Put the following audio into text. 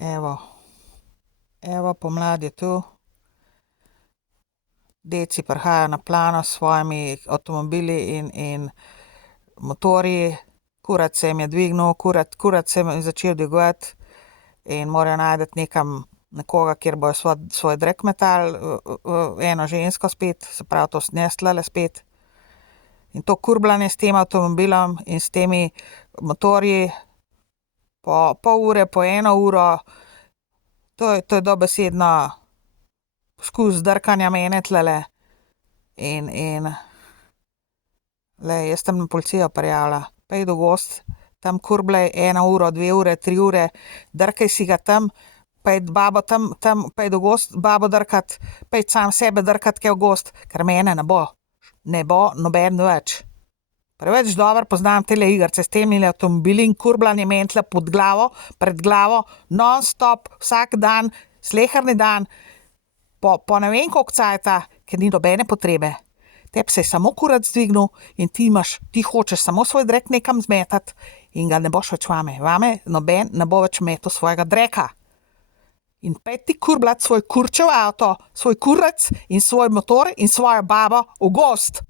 Evo, pomlad je tu. Deci prihajajo na plano s svojimi avtomobili in motorji. Kurat se jim je dvignil, kurat se jim je začel dvigovati in morajo najti nekoga, kjer bojo svoj drek metali, eno žensko spet, se pravi, to snestlale spet. In to kurbljanje s tem avtomobilom in s temi motorji po pol ure, po 1 uro, to je dobesedno poskus drkanja mene tlele. In jaz tam na policijo prijavila. Pojdi v gozd, tam kurblej 1 uro, 2 ure, 3 ure, drkaj si ga tam, pojdi babo tam, pojdi v gozd babo drkat, pojdi sam sebe drkat kaj v gozd, ker mene ne bo. Ne bo noben več. Preveč dobro poznam tele igrice s temi avtomobili in kurbljanje mentle pod glavo, pred glavo, non-stop, vsak dan, sleherni dan, po ne vem koliko cajta, ker ni nobene potrebe. Tebi se je samo kurat zdvignil in ti hočeš samo svoj drek nekam zmetati in ga ne boš več vame. Vame noben ne bo več metal svojega dreka. In pojdi ti kurbljati svoj kurčev avto, svoj kurac in svoj motor in svojo babo v gozd.